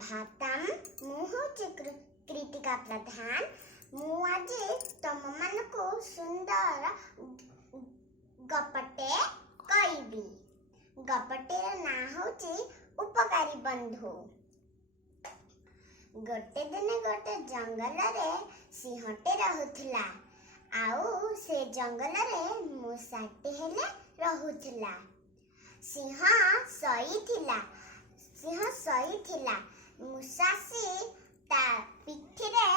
सुप्रभातम मु होची कृतिका प्रधान। मु आज तम मानको सुंदर गपटे कहबी। गपटेर ना होची उपकारी बंधु। गोटे दिन गोटे जंगल रे सिंहटे रहुथला। आउ से जंगल रे मूसाटे हेले रहुथला। सिंह सही थिला। मूसासी ता पिठिरे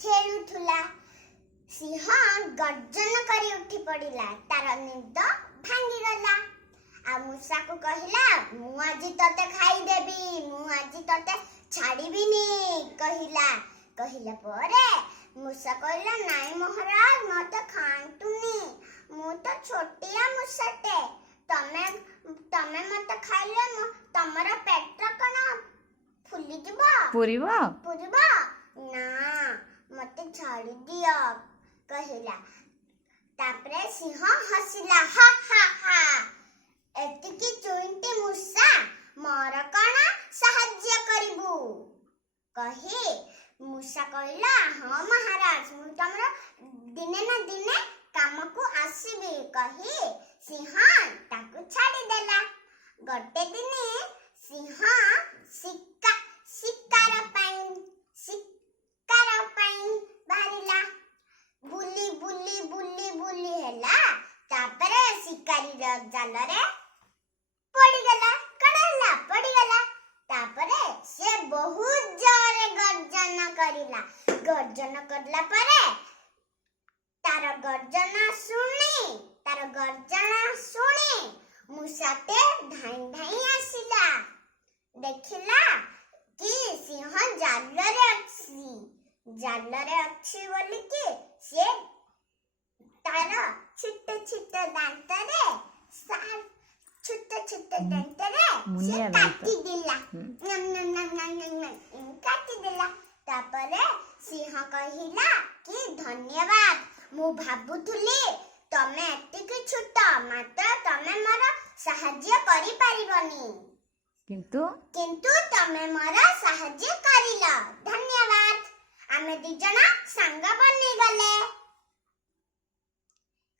खेलुथला। सिंह गर्जन करी उठी पड़िला। तार निद भांगी गला। आ मूसा को कहिला मु आज तते खाई देबी, मु आज तते छाड़ीबिनी कहिला। कहिला परे मूसा कहला नाई महाराज मते खांतुनी, मु तो छोटिया मूसाटे। तमे मते खाइले तमरा पेट कना फुली जिवो पुरीबो ना मते छाड़ी दियो कहिला। तापरे सिंह हसिला हा हा हा। एतिकी चुइंटी मूसा मोर कना सहाय्य करिबु कहि मूसा कहला हां महाराज मु तमरा दिने ना दिने काम को आसीबी कहि सिंह ताकू छाड़ी देला। गोटे दिने सिंह शिकार पाई बाहरिला। बुली हैला। तापरे शिकारी जाल रे पड़ी गला। तापरे से बहुत जोरे गर्जन करिला। गर्जन करला परे तार गर्जना सुनी मूसाटे धाई आसिला। देखिला कि सिंह जालरे अच्छी बोली कि से तार छोटे दांतरे से काटी दिला। तापरे सिंह कहिला कि धन्यवाद मु भाबुथुली तमे एतिकी छोट मात्र तमे मोर सहाय्य करि पारिबनी, किंतु तमे मोर सहाय्य करिला। धन्यवाद। आमे दी जना संग बनी गले।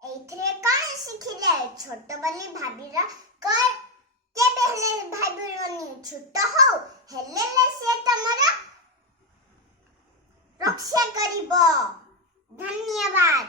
एथरे कोन सिखिले छोट बली भाबीरा केबे हेले भाबीरनी छोट हो हेले से तमरा रक्षा करिबो। धन्यवाद।